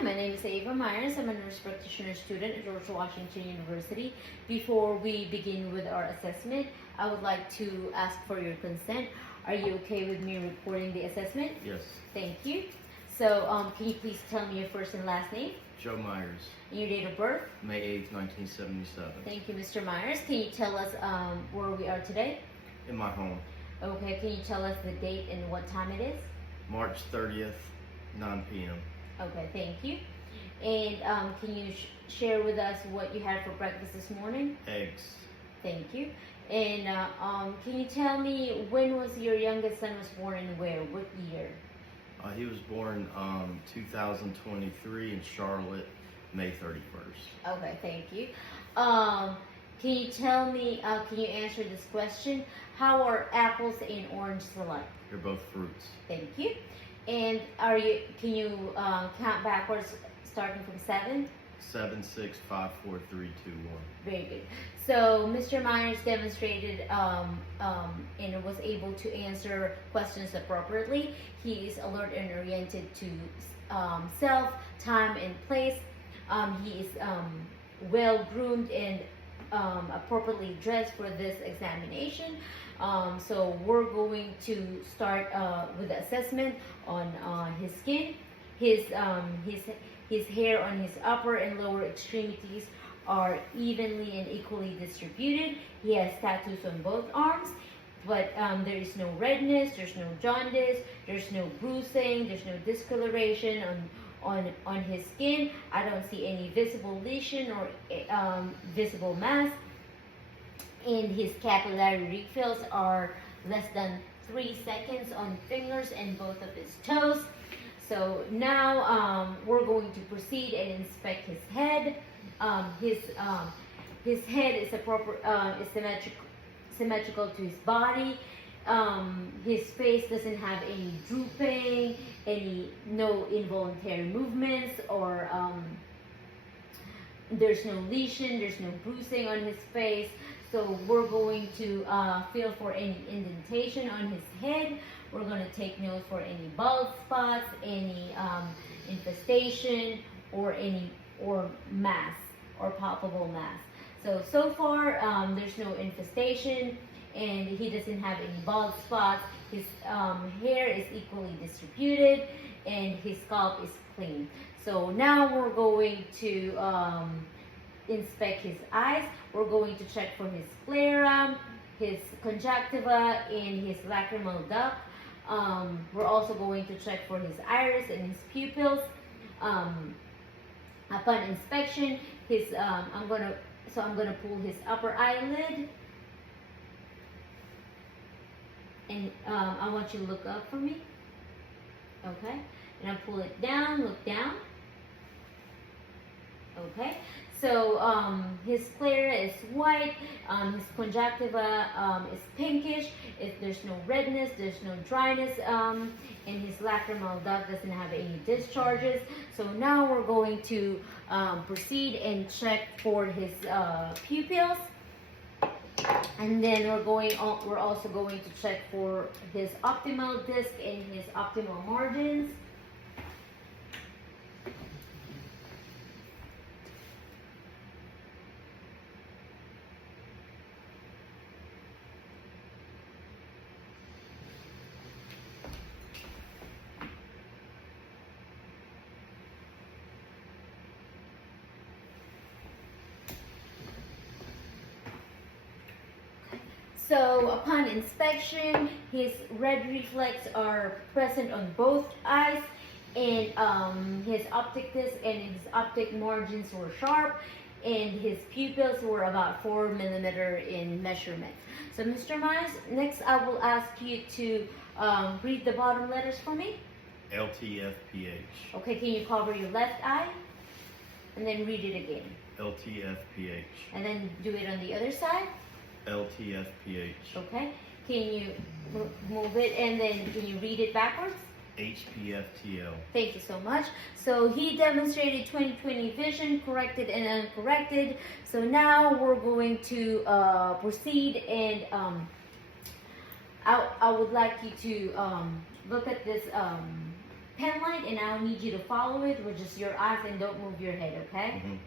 Hi, my name is Ava Myers. I'm a nurse practitioner student at George Washington University. Before we begin with our assessment, I would like to ask for your consent. Are you okay with me recording the assessment? Yes. Thank you. So, can you please tell me your first and last name? Joe Myers, And your date of birth? May 8th, 1977. Thank you, Mr. Myers. Can you tell us where we are today? In my home. Okay, can you tell us the date and what time it is? March 30th, 9 p.m. Okay, thank you. And can you share with us what you had for breakfast this morning? Eggs. Thank you. And can you tell me when was your youngest son was born and where? What year? He was born 2023 in Charlotte, May 31st. Okay, thank you. Can you tell me, can you answer this question? How are apples and oranges alike? They're both fruits. Thank you. And can you count backwards starting from 7? 7, 6, 5, 4, 3, 2, 1. Very good. So Mr. Myers demonstrated and was able to answer questions appropriately. He is alert and oriented to self, time, and place. He is well groomed and appropriately dressed for this examination. So we're going to start with the assessment on his skin. His hair on his upper and lower extremities are evenly and equally distributed. He has tattoos on both arms, but there is no redness, there's no jaundice, there's no bruising, there's no discoloration on his skin. I don't see any visible lesion or visible mass. And his capillary refills are less than 3 seconds on fingers and both of his toes. So now we're going to proceed and inspect his head. His head is symmetrical to his body. His face doesn't have any drooping, no involuntary movements, or there's no lesion, there's no bruising on his face. So we're going to feel for any indentation on his head. We're going to take note for any bald spots, any infestation, or mass or palpable mass. So far there's no infestation, and he doesn't have any bald spots. His hair is equally distributed, and his scalp is clean. So now we're going to inspect his eyes. We're going to check for his sclera, his conjunctiva, and his lacrimal duct. We're also going to check for his iris and his pupils. Upon inspection, I'm gonna pull his upper eyelid, and I want you to look up for me. Okay, and I pull it down. Look down. Okay. So his sclera is white, his conjunctiva is pinkish. There's no redness, there's no dryness, and his lacrimal duct doesn't have any discharges. So now we're going to proceed and check for his pupils, and then we're also going to check for his optimal disc and his optimal margins. So upon inspection, his red reflex are present on both eyes, and his optic disc and his optic margins were sharp, and his pupils were about 4 millimeter in measurement. So Mr. Myers, next I will ask you to read the bottom letters for me. LTFPH. Okay, can you cover your left eye? And then read it again. LTFPH. And then do it on the other side. LTFPH. Okay, can you move it and then can you read it backwards? HPFTL. Thank you so much. So he demonstrated 20/20 vision, corrected and uncorrected. So now we're going to proceed, and I would like you to look at this pen light, and I'll need you to follow it with just your eyes and don't move your head, okay? Mhm.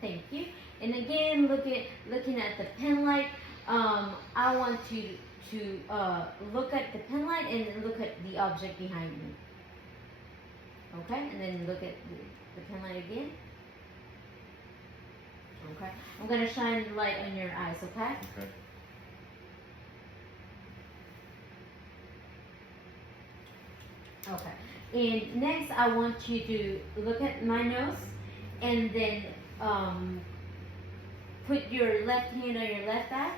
Thank you. And again, looking at the pen light, I want you to look at the pen light and then look at the object behind me. Okay, and then look at the pen light again. Okay, I'm gonna shine the light on your eyes. Okay. Okay. Okay. And next, I want you to look at my nose, and then put your left hand on your left eye.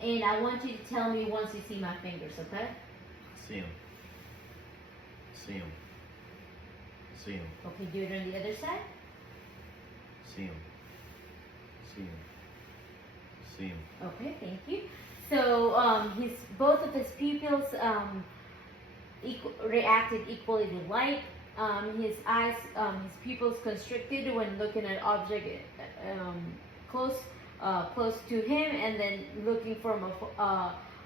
And I want you to tell me once you see my fingers, okay? See him. See him. See him. Okay, do it on the other side. See him. See him. See him. Okay, thank you. So both of his pupils reacted equally to light. His eyes, his pupils constricted when looking at object close to him, and then looking from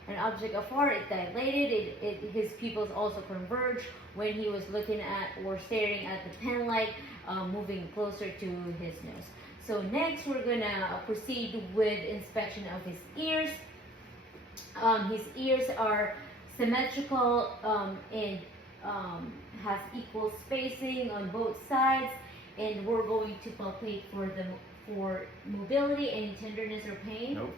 an object afar, it dilated. His pupils also converged when he was looking at or staring at the pen light, moving closer to his nose. So next, we're gonna proceed with inspection of his ears. His ears are symmetrical and has equal spacing on both sides, and we're going to palpate for mobility, any tenderness or pain. Nope.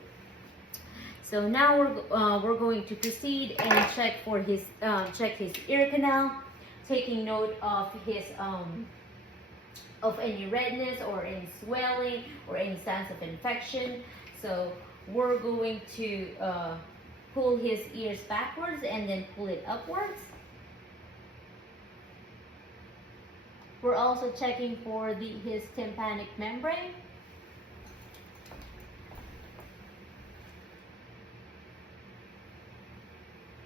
So now we're going to proceed and check for his ear canal, taking note of his of any redness or any swelling or any signs of infection. So we're going to pull his ears backwards and then pull it upwards. We're also checking for his tympanic membrane.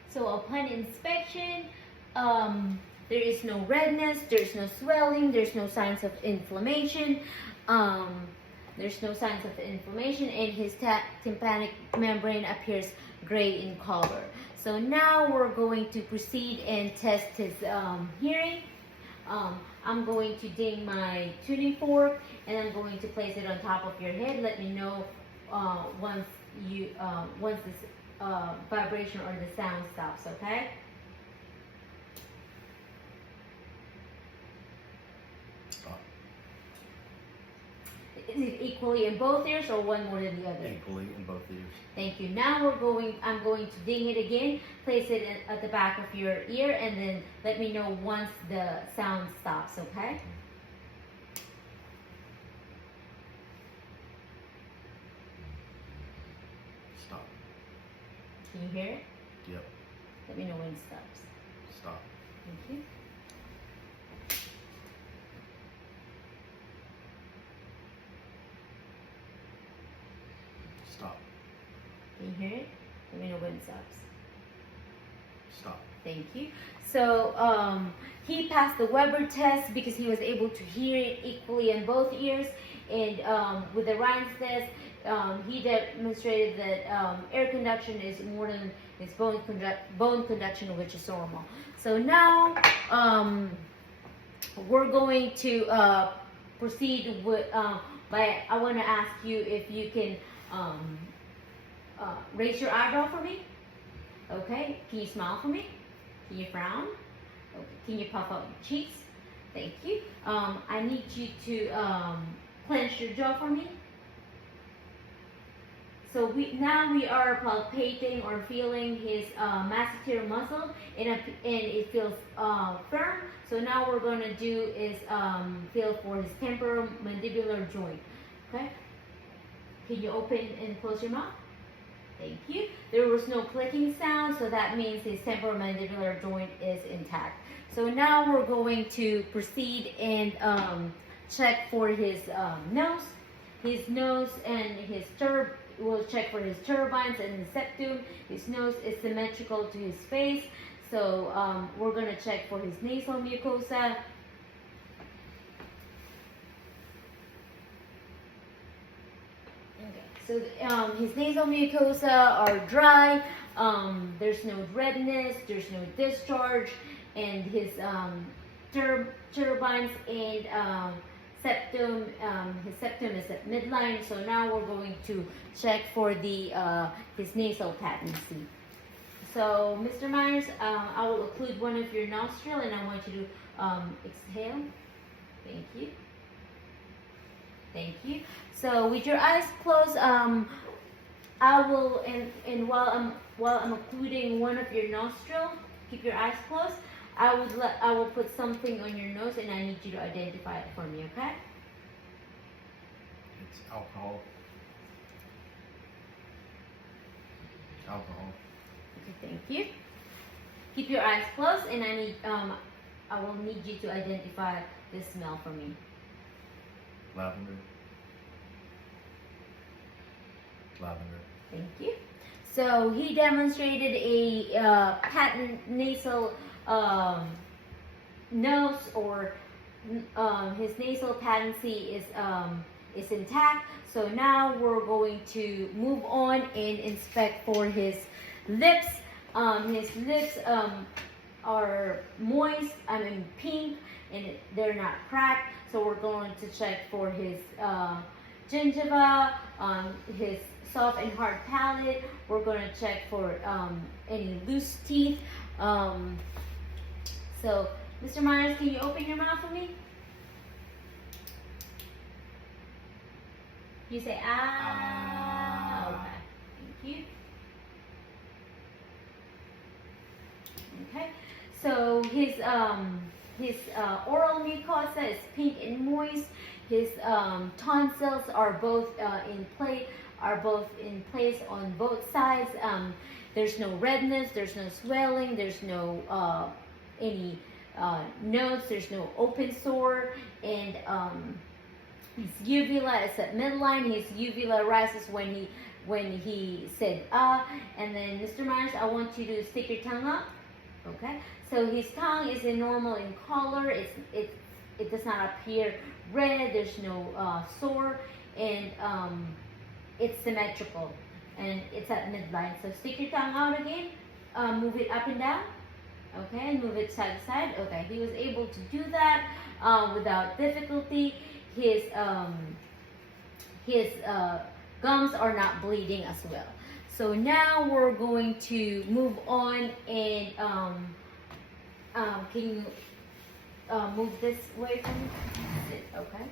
So upon inspection, there is no redness, there's no swelling, there's no signs of inflammation. There's no signs of inflammation, and his tympanic membrane appears gray in color. So now we're going to proceed and test his hearing. I'm going to ding my tuning fork, and I'm going to place it on top of your head. Let me know once this vibration or the sound stops, okay? Stop. Is it equally in both ears or one more than the other? Equally in both ears. Thank you. Now I'm going to ding it again, place it at the back of your ear, and then let me know once the sound stops, okay? Stop. Can you hear it? Yep. Let me know when it stops. Stop. Thank you. Stop. Can you hear it? Let me know when it stops. Stop. Thank you. So he passed the Weber test because he was able to hear it equally in both ears. And with the Rhines test, he demonstrated that air conduction is more than his bone conduction, which is normal. So now we're going to proceed with. I want to ask you if you can raise your eyebrow for me. Okay. Can you smile for me? Can you frown? Okay. Can you puff out your cheeks? Thank you. I need you to clench your jaw for me. So we are palpating or feeling his masseter muscle, and it feels firm. So now we're going to do is feel for his temporomandibular joint. Okay. Can you open and close your mouth? Thank you. There was no clicking sound, so that means his temporomandibular joint is intact. So now we're going to proceed and check for his nose. His nose and his we'll check for his turbines and his septum. His nose is symmetrical to his face. So we're gonna check for his nasal mucosa. Okay, so his nasal mucosa are dry. There's no redness, there's no discharge, and his turbines and septum, his septum is at midline. So now we're going to check for the his nasal patency. So, Mr. Myers, I will occlude one of your nostril, and I want you to exhale. Thank you. Thank you. So, with your eyes closed, I will, and while I'm occluding one of your nostril, keep your eyes closed. I will put something on your nose, and I need you to identify it for me. Okay? It's alcohol. Alcohol. Okay, thank you. Keep your eyes closed, and I will need you to identify the smell for me. Lavender. Lavender. Thank you. So he demonstrated a patent nasal nose, or his nasal patency is intact. So now we're going to move on and inspect for his lips. His lips are moist, pink, and they're not cracked. So we're going to check for his gingiva, his soft and hard palate. We're going to check for any loose teeth. So, Mr. Myers, can you open your mouth for me? You say ah. Okay. Thank you. Okay. So his oral mucosa is pink and moist. His tonsils are both in place on both sides. There's no redness, there's no swelling, there's no any nodes, there's no open sore, and his uvula is at midline. His uvula rises when he said and then Mr. Myers, I want you to stick your tongue up. Okay, so his tongue is normal in color. It does not appear red. There's no sore, and it's symmetrical, and it's at midline. So stick your tongue out again. Move it up and down. Okay, and move it side to side. Okay, he was able to do that without difficulty. His gums are not bleeding as well. So now we're going to move on, and can you move this way for me? Okay.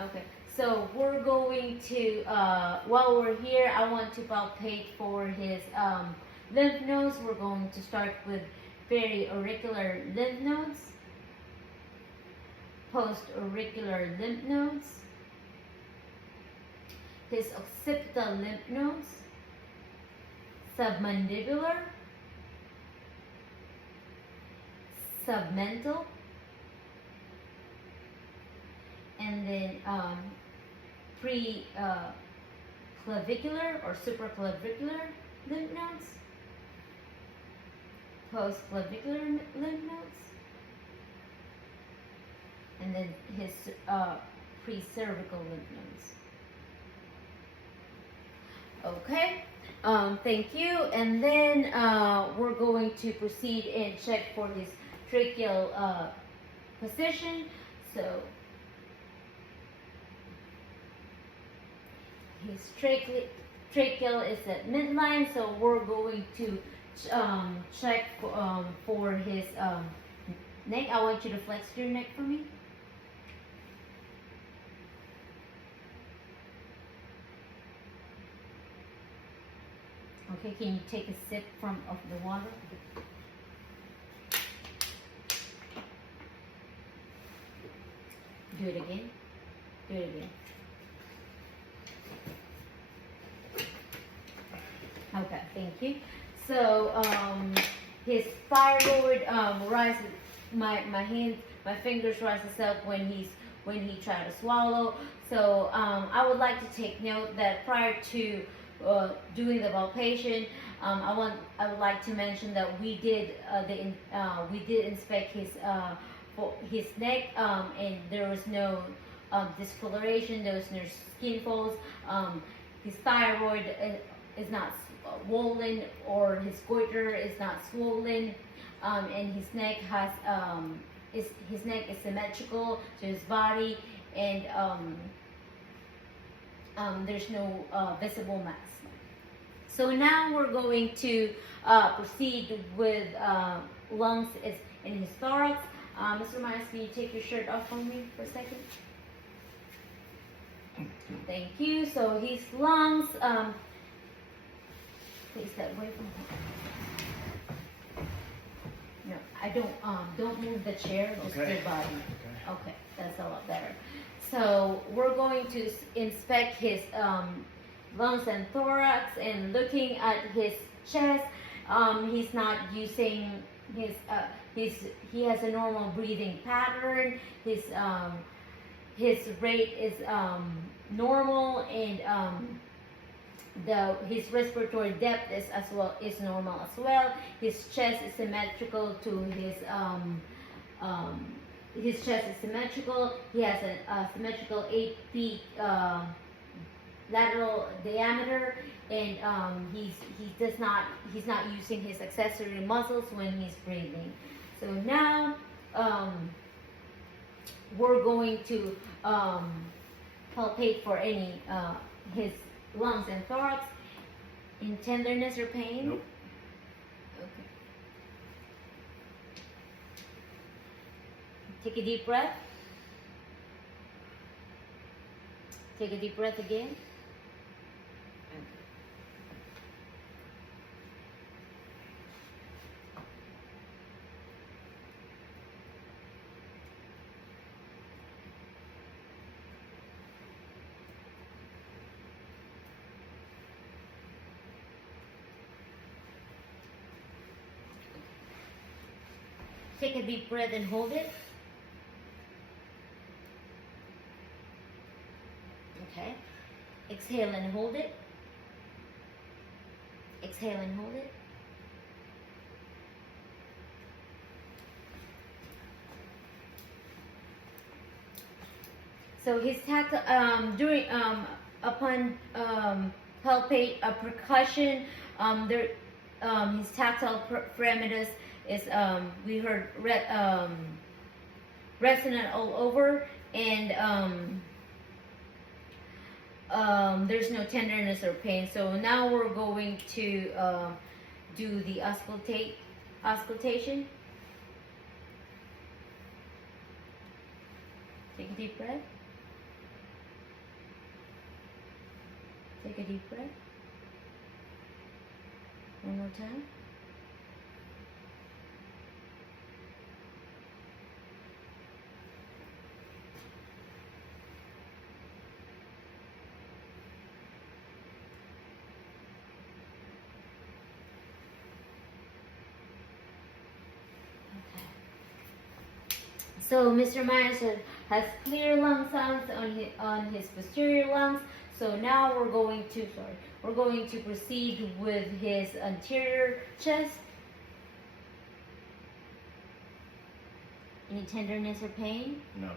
Okay. So we're going to, while we're here, I want to palpate for his lymph nodes. We're going to start with peri-auricular lymph nodes, post-auricular lymph nodes, his occipital lymph nodes, submandibular, submental, and then pre-clavicular or supraclavicular lymph nodes, post-clavicular lymph nodes, and then his pre-cervical lymph nodes. Okay, thank you. And then we're going to proceed and check for his tracheal position. So his tracheal is at midline. So we're going to check for his neck. I want you to flex your neck for me. Okay, can you take a sip of the water? Do it again. Do it again. Okay, thank you. So his thyroid rises. My fingers rises up when he tries to swallow. So I would like to take note that prior to doing the palpation, I would like to mention that we did we did inspect his for his neck, and there was no discoloration. There was no skin folds. His thyroid is not swollen, or his goiter is not swollen, and his neck has his neck is symmetrical to his body, and there's no visible mass. So now we're going to proceed with lungs in his thorax. Mr. Myers, can you take your shirt off for me for a second? Thank you. So his lungs, please step away from him. No, I don't move the chair, just Okay. the body. Okay. Okay, that's a lot better. So we're going to inspect his lungs and thorax, and looking at his chest. He's not using he has a normal breathing pattern. His rate is normal, and his respiratory depth is normal as well. His chest is symmetrical to his chest is symmetrical. He has a symmetrical 8 feet lateral diameter, and he's not using his accessory muscles when he's breathing. So now we're going to palpate for any his lungs and thorax. In tenderness or pain? Nope. Okay. Take a deep breath. Take a deep breath again. Take a deep breath and hold it. Okay. Exhale and hold it. Exhale and hold it. So his tactile during upon palpate percussion, there his tactile parameters is we heard resonant all over, and there's no tenderness or pain. So now we're going to do the auscultation. Take a deep breath. Take a deep breath. One more time. So Mr. Myers has clear lung sounds on his posterior lungs. So now we're going to proceed with his anterior chest. Any tenderness or pain? No.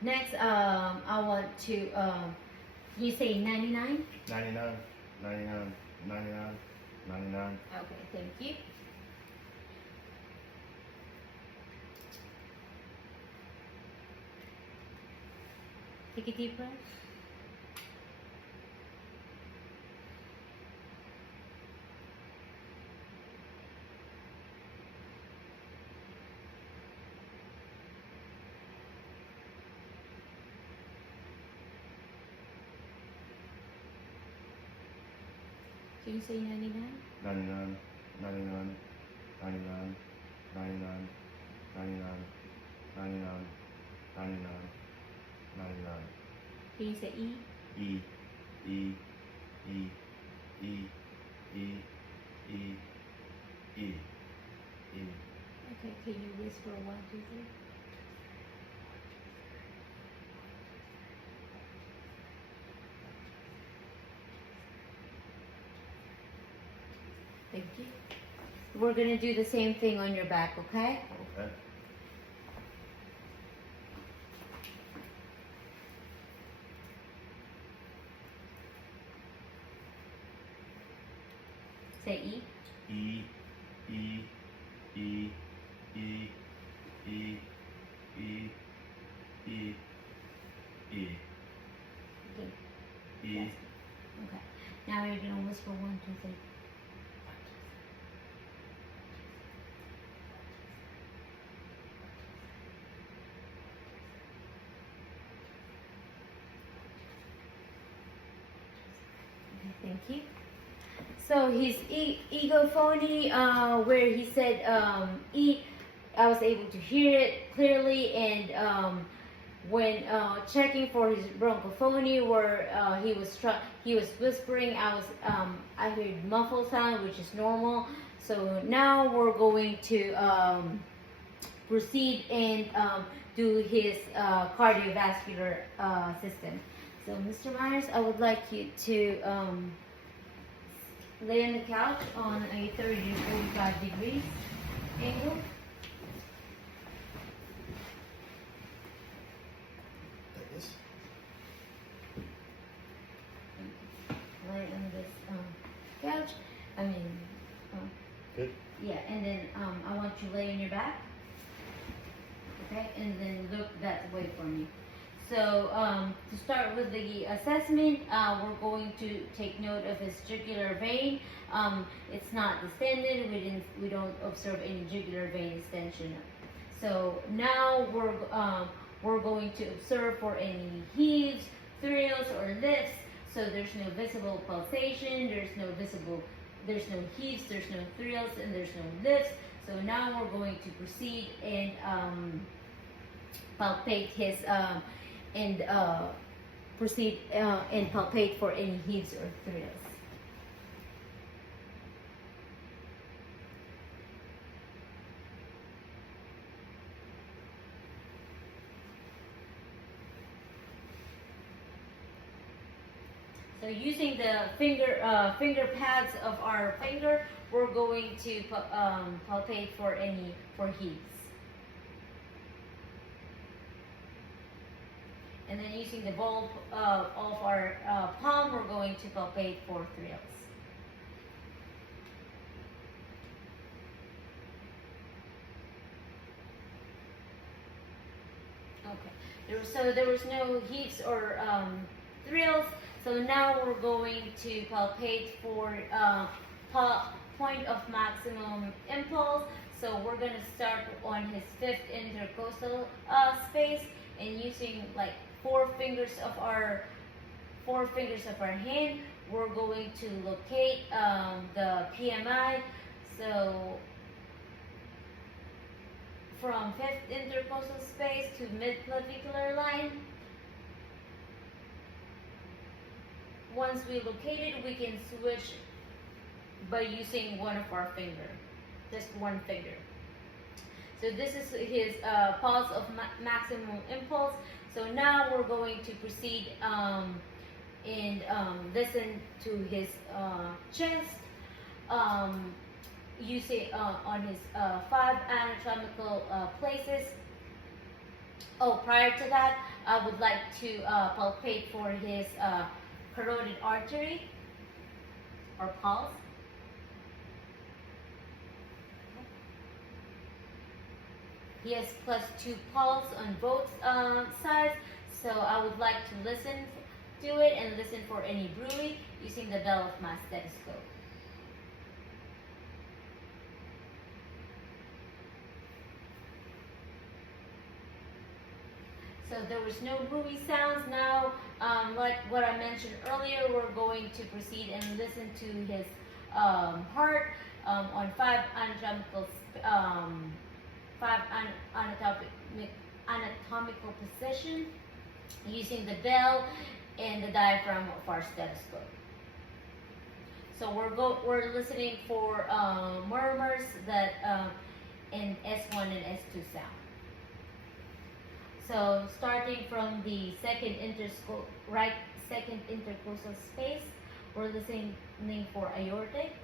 Next, I want to, you say 99? 99, 99, 99, 99. Okay, thank you. Take a deep breath. Can you say 99? 99, 99, 99, 99, 99, 99, 99, 99, Can you say E? E, E, E, E, E, E, E, E. Okay, can you whisper 1, 2, 3? Thank you. We're gonna do the same thing on your back, okay? Okay. Say E. E, E, E, E, E, E, E, E, Good. E. Yes. Okay. Now you're gonna whisper 1, 2, 3. Okay, thank you. So his ego phony, where he said E, I was able to hear it clearly, and when checking for his bronchophony, where he was whispering, I heard muffled sound, which is normal. So now we're going to proceed and do his cardiovascular system. So Mr. Myers, I would like you to lay on the couch on a 30 to 45 degrees angle. Like this? Lay on this couch. I mean, Good. yeah, and then I want you to lay on your back. Okay, and then look that way for me. So to start with the assessment, we're going to take note of his jugular vein. It's not distended. We don't observe any jugular vein extension. So now we're going to observe for any heaves, thrills, or lifts. So there's no visible pulsation. There's no heaves. There's no thrills, and there's no lifts. So now we're going to proceed and palpate his and proceed and palpate for any heaves or thrills. So using the finger pads of our finger, we're going to palpate for heaves. And then using the ball of our palm, we're going to palpate for thrills. Okay. There was no heaves or thrills. So now we're going to palpate for point of maximum impulse. So we're going to start on his 5th intercostal space, and using like four fingers of our hand, we're going to locate the PMI. So from 5th intercostal space to mid-clavicular line. Once we locate it, we can switch by using one of our finger, just one finger. So this is his pulse of maximum impulse. So now we're going to proceed and listen to his chest, using on his 5 anatomical places. Oh, prior to that, I would like to palpate for his carotid artery or pulse. He has +2 pulse on both sides, so I would like to listen to it and listen for any bruit using the bell of my stethoscope. So there was no bruit sounds. Now, like what I mentioned earlier, we're going to proceed and listen to his heart on 5 anatomical position. using the bell and the diaphragm of our stethoscope. So we're listening for murmurs that in S1 and S2 sound. So starting from the second intercostal space, we're listening for aortic.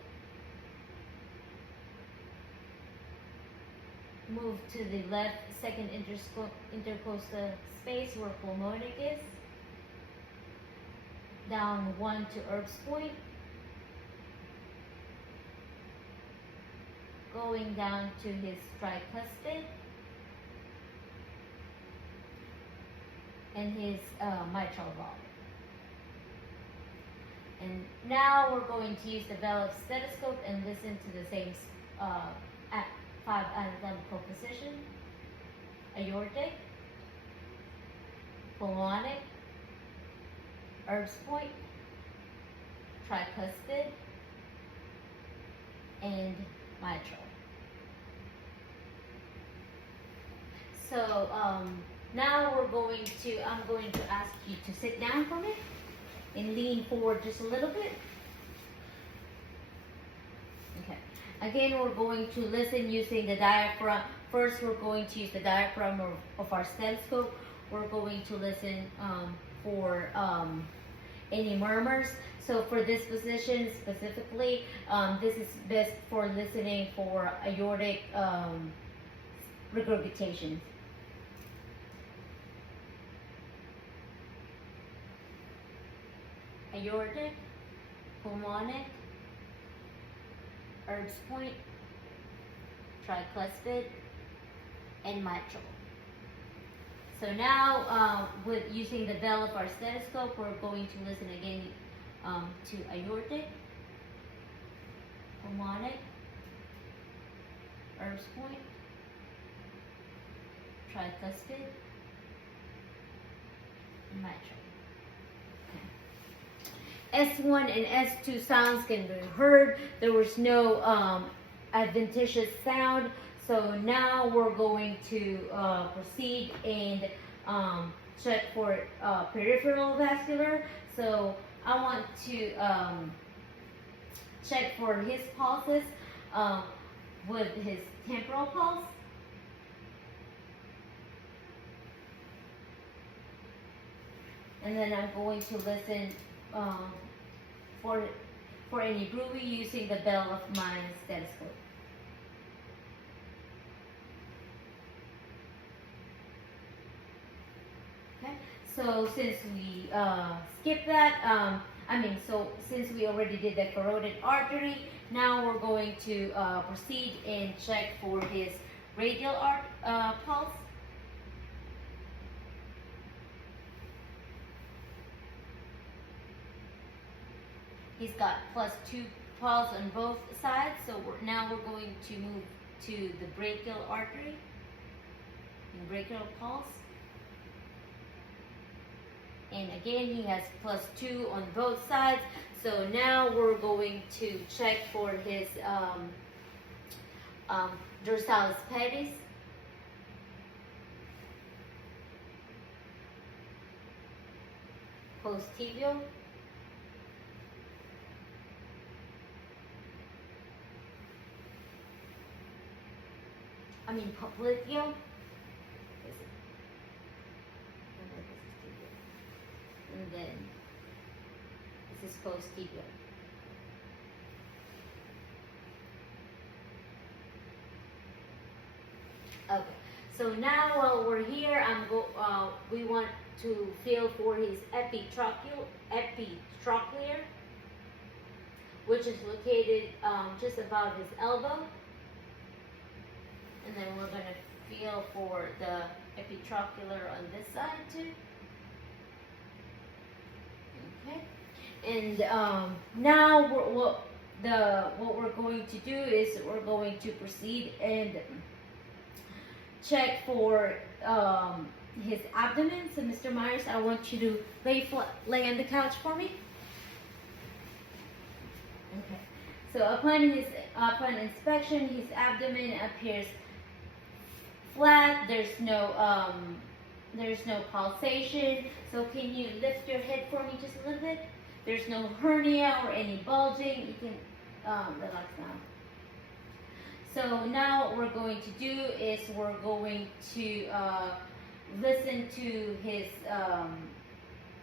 Move to the left second intercostal space where pulmonic is. Down 1 to Erb's point. Going down to his tricuspid and his mitral valve. And now we're going to use the valve stethoscope and listen to the same 5 anatomical position: aortic, pulmonic, Erb's point, tricuspid, and mitral. So now I'm going to ask you to sit down for me and lean forward just a little bit. Okay. Again, we're going to listen using the diaphragm. First, we're going to use the diaphragm of our stethoscope. We're going to listen for any murmurs. So for this position specifically, this is best for listening for aortic regurgitation. Aortic, pulmonic, Erb's point, tricuspid, and mitral. So now, with using the bell of our stethoscope, we're going to listen again to aortic, pulmonic, Erb's point, tricuspid, and mitral. S1 and S2 sounds can be heard. There was no adventitious sound. So now we're going to proceed and check for peripheral vascular. So I want to check for his pulses with his temporal pulse. And then I'm going to listen for any groovy using the bell of my stethoscope. Okay, so since we skipped that, since we already did the carotid artery, now we're going to proceed and check for his radial pulse. He's got +2 pulse on both sides, so now we're going to move to the brachial artery and brachial pulse. And again, he has +2 on both sides. So now we're going to check for his dorsalis pedis. Post-tibial. Popliteal. And then this is post-tibial. Okay, so now while we're here, we want to feel for his epitrochlear, which is located just above his elbow. And then we're going to feel for the epitrochlear on this side too. Okay. And now what we're going to do is we're going to proceed and check for his abdomen. So Mr. Myers, I want you to lay on the couch for me. Okay. So upon inspection, his abdomen appears flat. There's no There's no pulsation. So can you lift your head for me just a little bit? There's no hernia or any bulging. You can relax now. So now what we're going to do is we're going to listen to his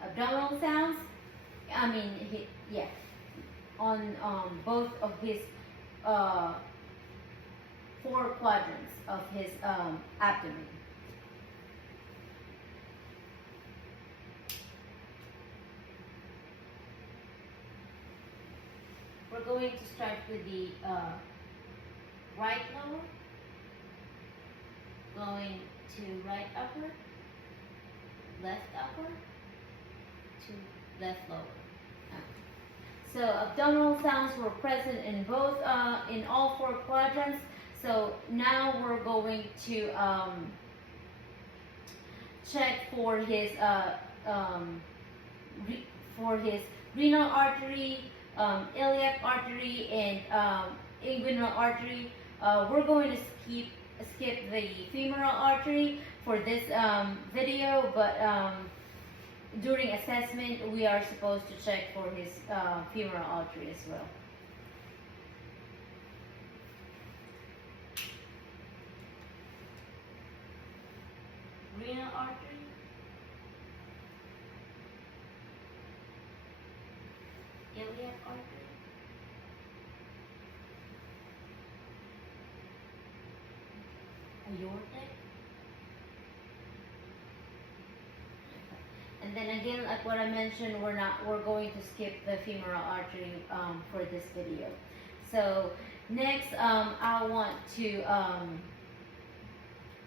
abdominal sounds. I mean, yeah, on both of his 4 quadrants of his abdomen. We're going to start with the right lower, going to right upper, left upper, to left lower. So abdominal sounds were present in both, in all 4 quadrants. So now we're going to check for his renal artery, iliac artery, and inguinal artery. We're going to skip the femoral artery for this video, but during assessment we are supposed to check for his femoral artery as well. Renal artery, iliac artery, aortic, and then again, like what I mentioned, we're going to skip the femoral artery for this video. So next, I want to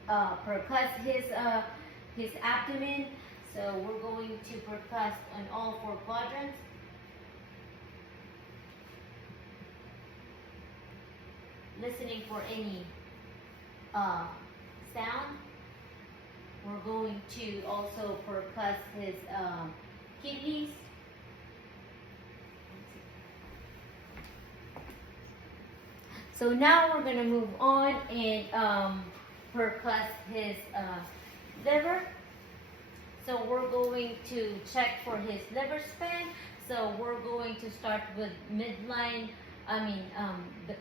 percuss his abdomen. So we're going to percuss on all 4 quadrants. Listening for any sound. We're going to also percuss his kidneys. So now we're going to move on and percuss his liver. So we're going to check for his liver span. So we're going to start with midline,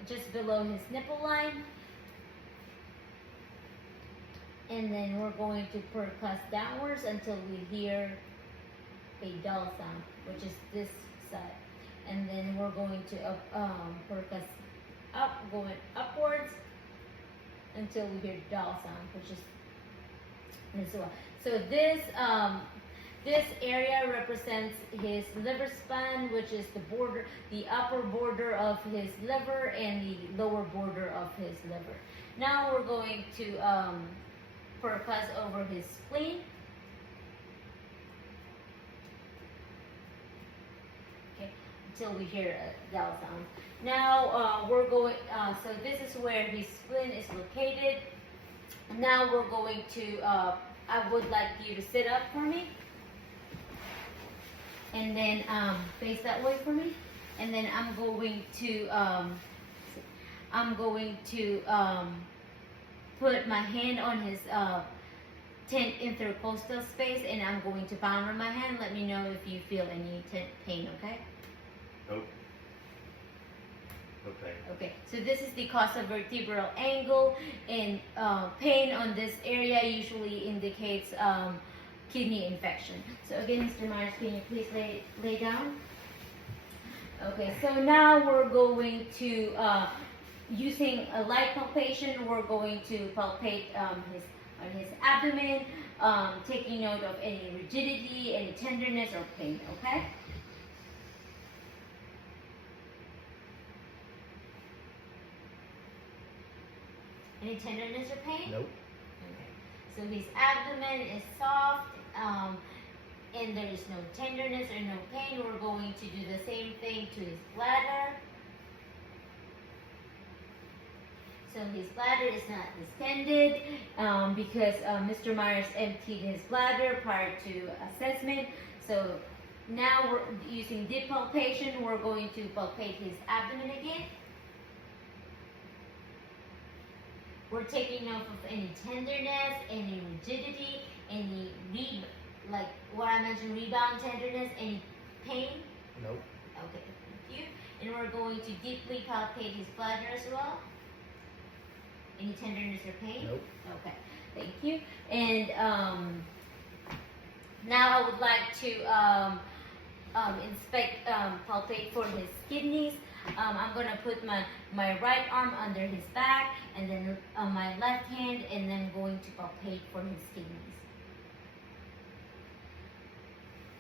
just below his nipple line. And then we're going to percuss downwards until we hear a dull sound, which is this side. And then we're going to percuss going upwards until we hear dull sound, which is this one. So this area represents his liver span, which is the upper border of his liver and the lower border of his liver. Now we're going to percuss over his spleen. Okay, until we hear a dull sound. Now we're going, so this is where his spleen is located. Now we're going to, I would like you to sit up for me. And then face that way for me. And then I'm going to put my hand on his 10th intercostal space, and I'm going to pound on my hand. Let me know if you feel any pain, okay? Nope. Okay. Okay, so this is the costovertebral angle, and pain on this area usually indicates kidney infection. So again, Mr. Myers, can you please lay down? Okay, so now we're going to, using a light palpation, we're going to palpate on his abdomen, taking note of any rigidity, any tenderness or pain, okay? Any tenderness or pain? Nope. Okay. So his abdomen is soft, and there is no tenderness or no pain. We're going to do the same thing to his bladder. So his bladder is not distended because Mr. Myers emptied his bladder prior to assessment. So now we're using deep palpation. We're going to palpate his abdomen again. We're taking note of any tenderness, any rigidity, any like what I mentioned, rebound tenderness, any pain? Nope. Okay, thank you. And we're going to deeply palpate his bladder as well. Any tenderness or pain? Nope. Okay, thank you. And now I would like to inspect, palpate for his kidneys. I'm gonna put my right arm under his back, and then my left hand, and then going to palpate for his kidneys.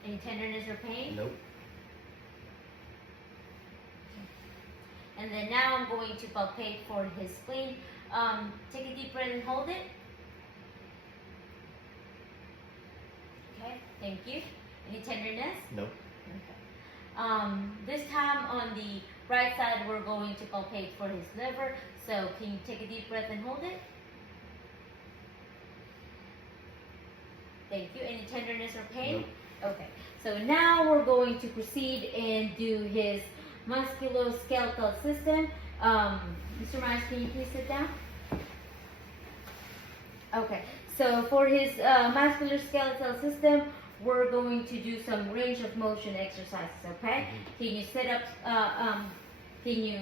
Any tenderness or pain? Nope. And then now I'm going to palpate for his spleen. Take a deep breath and hold it. Okay, thank you. Any tenderness? Nope. Okay. This time on the right side, we're going to palpate for his liver. So can you take a deep breath and hold it? Thank you. Any tenderness or pain? Nope. Okay. So now we're going to proceed and do his musculoskeletal system. Mr. Myers, can you please sit down? Okay. So for his musculoskeletal system, we're going to do some range of motion exercises, okay? Can you sit up, can you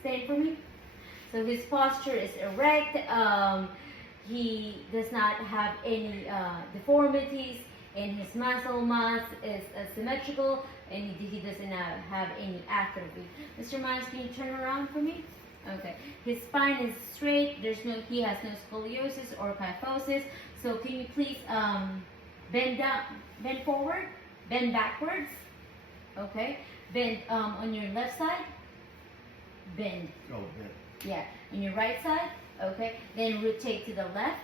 stand for me? So his posture is erect. He does not have any deformities, and his muscle mass is symmetrical, and he doesn't have any atrophy. Mr. Myers, can you turn around for me? Okay. His spine is straight. He has no scoliosis or kyphosis. So can you please bend down, bend forward, bend backwards. Okay. Bend on your left side. Bend. Oh, yeah. Yeah. On your right side. Okay. Then rotate to the left.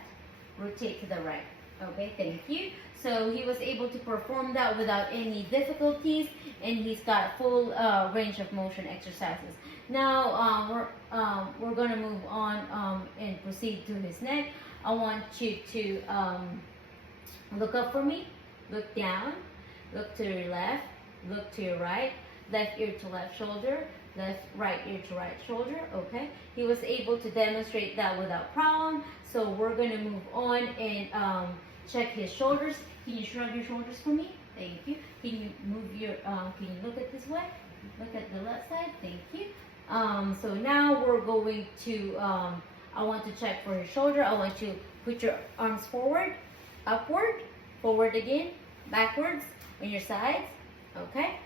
Rotate to the right. Okay. Thank you. So he was able to perform that without any difficulties, and he's got full range of motion exercises. Now we're gonna move on and proceed to his neck. I want you to look up for me, look down, look to your left, look to your right, left ear to left shoulder, right ear to right shoulder. Okay, he was able to demonstrate that without problem. So we're gonna move on and check his shoulders. Can you shrug your shoulders for me? Thank you. Can you move your, can you look at this way? Look at the left side. Thank you. So now we're going to, I want to check for his shoulder. I want you to put your arms forward, upward, forward again, backwards on your sides. Okay?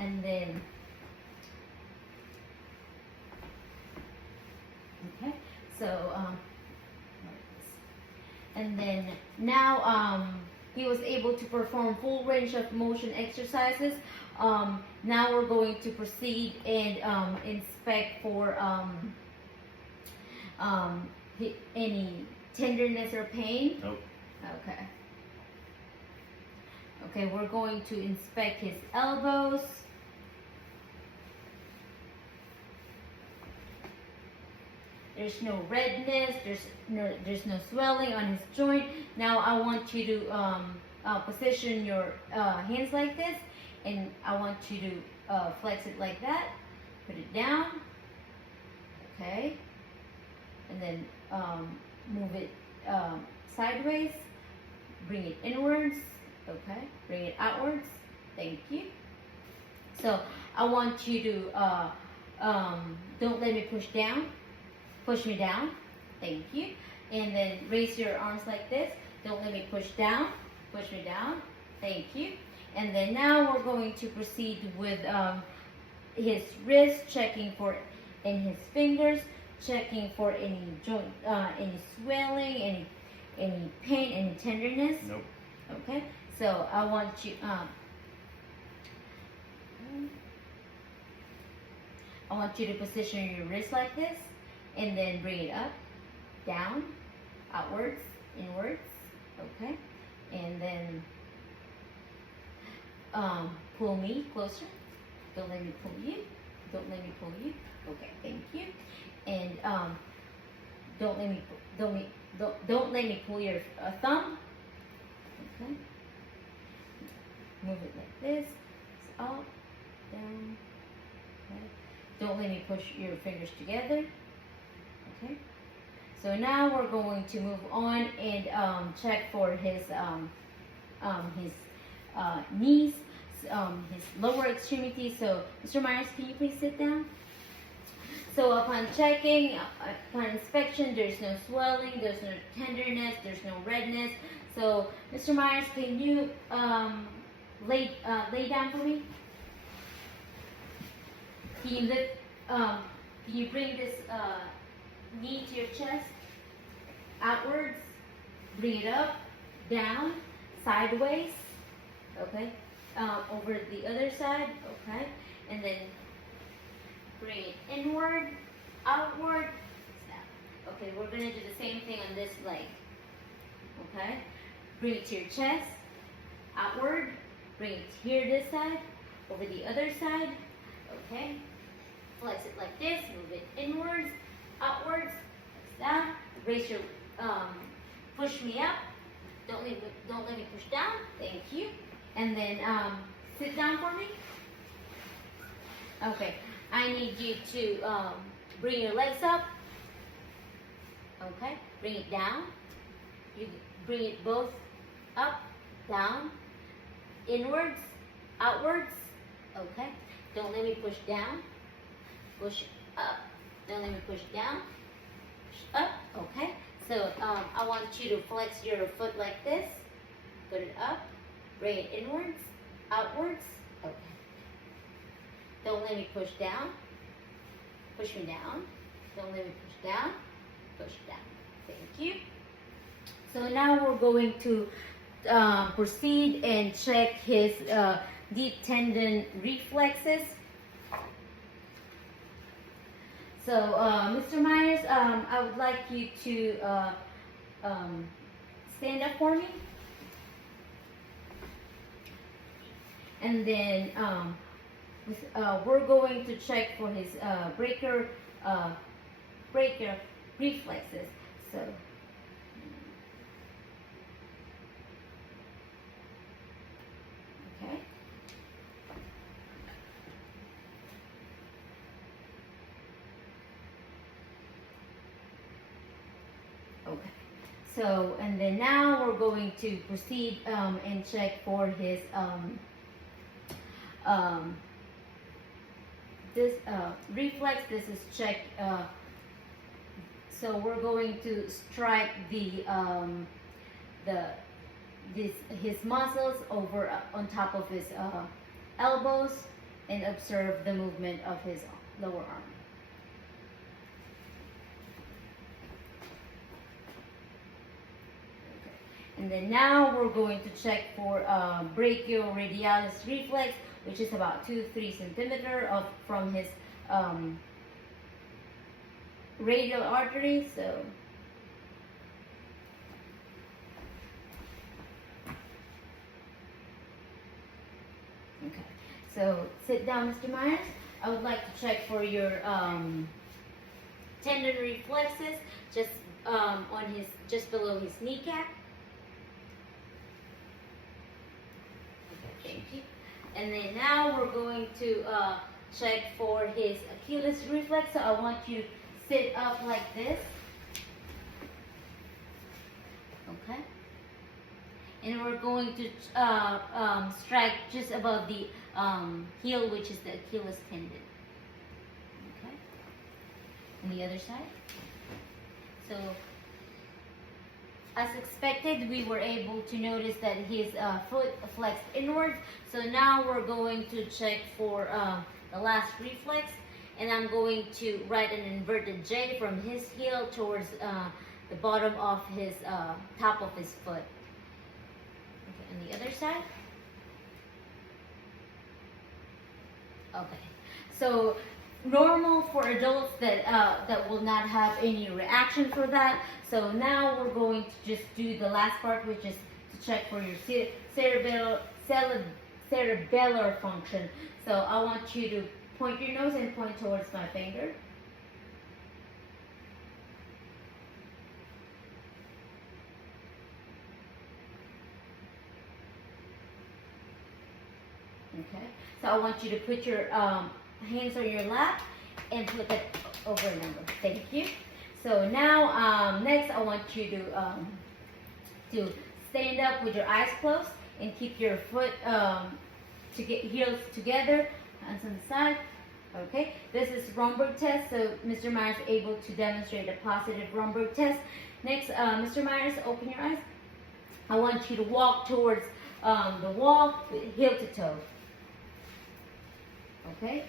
And then, okay? So, and then now he was able to perform full range of motion exercises. Now we're going to proceed and inspect for any tenderness or pain. Nope. Okay. Okay, we're going to inspect his elbows. There's no redness, there's no swelling on his joint. Now I want you to position your hands like this, and I want you to flex it like that. Put it down, okay, and then move it sideways. Bring it inwards, okay. Bring it outwards. Thank you. So I want you to don't let me push down. Push me down. Thank you. And then raise your arms like this. Don't let me push down. Push me down. Thank you. And then now we're going to proceed with his wrist, checking for, and his fingers, checking for any joint, any swelling, any pain, any tenderness. Nope. Okay. So I want you. I want you to position your wrist like this. And then bring it up, down, outwards, inwards, okay? And then pull me closer. Don't let me pull you. Don't let me pull you. Okay, thank you. And don't let me pull your thumb. Okay. Move it like this. It's up, down. Okay. Don't let me push your fingers together. Okay, So now we're going to move on and check for his knees, his lower extremity. So, Mr. Myers, can you please sit down? So upon checking, upon inspection, there's no swelling, there's no tenderness, there's no redness. So, Mr. Myers, can you lay down for me? Can you lift? Can you bring this knee to your chest? Outwards. Bring it up, down, sideways. Okay. Over the other side. Okay. And then bring it inward, outward, snap. Okay, we're going to do the same thing on this leg. Okay? Bring it to your chest, outward, bring it here this side, over the other side. Okay? Flex it like this, move it inwards, outwards, down. Raise your, push me up. Don't let me push down. Thank you. And then sit down for me. Okay. I need you to bring your legs up. Okay, bring it down. You bring it both up, down, inwards, outwards. Okay, don't let me push down. Push up. Don't let me push down. Push up. Okay. So I want you to flex your foot like this. Put it up. Bring it inwards, outwards. Okay. Don't let me push down. Push me down. Don't let me push down. Push down. Thank you. So now we're going to proceed and check his deep tendon reflexes. So, Mr. Myers, I would like you to stand up for me. And then we're going to check for his breaker reflexes. So, okay. Okay. So, and then now we're going to proceed and check for his this reflex. This is checked. So we're going to strike his muscles over on top of his elbows and observe the movement of his lower arm. And then now we're going to check for brachioradialis reflex, which is about 2-3 centimeter from his radial artery. So okay. So sit down, Mr. Myers. I would like to check for your tendon reflexes just on his just below his kneecap. Thank you. And then now we're going to check for his Achilles reflex. So I want you to sit up like this. Okay. And we're going to strike just above the heel, which is the Achilles tendon. Okay. And the other side. So, as expected, we were able to notice that his foot flexed inwards. So now we're going to check for the last reflex. And I'm going to write an inverted J from his heel towards the bottom of his, top of his foot. Okay, and the other side. Okay, so normal for adults that that will not have any reaction for that. So now we're going to just do the last part, which is to check for your cerebellar function. So I want you to point your nose and point towards my finger. Okay, so I want you to put your hands on your lap and look at over a number. Thank you. So now, next I want you to stand up with your eyes closed and keep your foot heels together, hands on the side. Okay, this is Romberg test, so Mr. Myers is able to demonstrate a positive Romberg test. Next, Mr. Myers, open your eyes. I want you to walk towards the wall, heel to toe. Okay,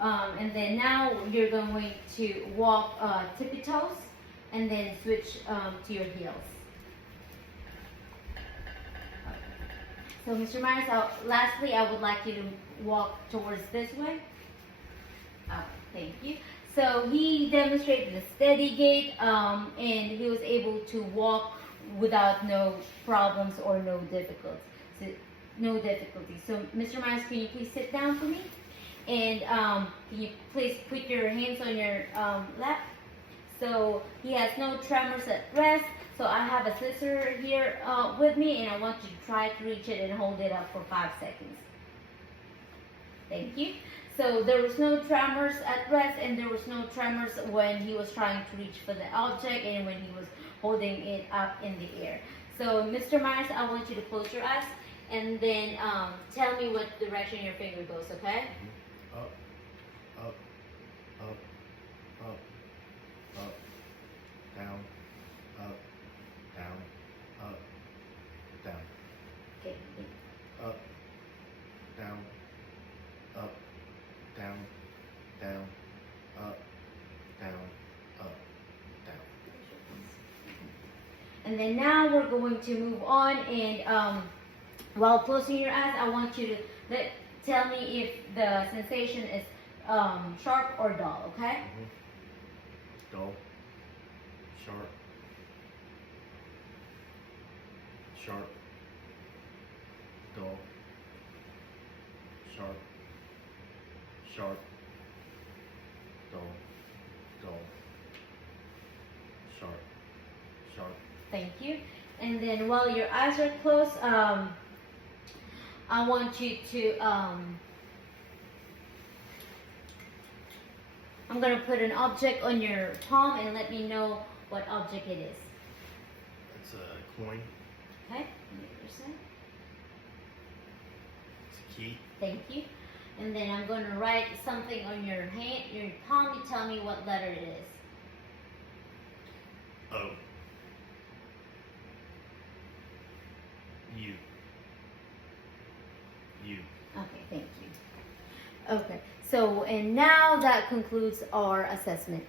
and then now you're going to walk tippy toes, and then switch to your heels. So, Mr. Myers, lastly, I would like you to walk towards this way. Thank you. So he demonstrated a steady gait, and he was able to walk without no problems or no difficulties. So, Mr. Myers, can you please sit down for me? And can you please put your hands on your lap? So he has no tremors at rest. So I have a scissor here with me, and I want you to try to reach it and hold it up for 5 seconds. Thank you. So there was no tremors at rest, and there was no tremors when he was trying to reach for the object and when he was holding it up in the air. So Mr. Myers, I want you to close your eyes and then tell me what direction your finger goes, okay? Up, up, up, up, up, down, up, down, up, down, Okay. up, down, up, down, down, up, down, up, down. And then now we're going to move on, and while closing your eyes, I want you to tell me if the sensation is sharp or dull, okay? Dull, sharp, sharp, dull, sharp, sharp, dull, dull, sharp, sharp. Thank you. And then while your eyes are closed, I want you to, I'm going to put an object on your palm and let me know what object it is. It's a coin, Okay? On the other side. it's a key, Thank you. And then I'm going to write something on your hand, your palm. You tell me what letter it is. O, U, U. Okay, thank you. Okay, so and now that concludes our assessment.